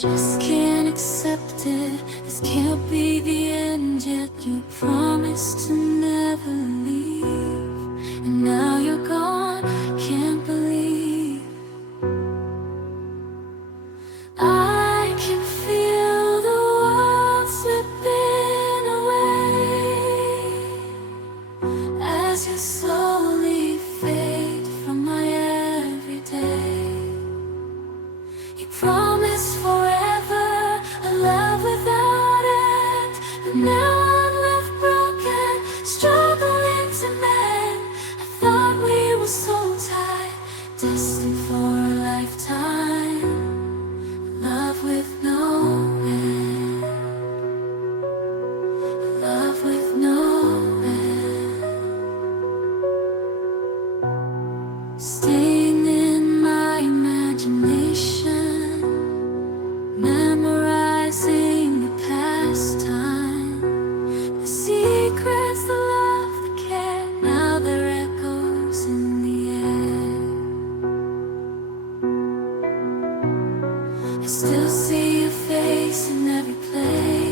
just can't accept it. This can't be the end yet. You promised to never leave, and now you're gone. Can't believe I can feel the world slipping away as you slowly fade from my everyday. You promised forever, a love without end, but now I'm left broken, struggling to mend. I thought we were so tight, destined for a lifetime, love with no end, love with no end. Staying in my imagination, memorizing the past time, the secrets, the love, the care. Now they're echoes in the air. I still see your face in every place.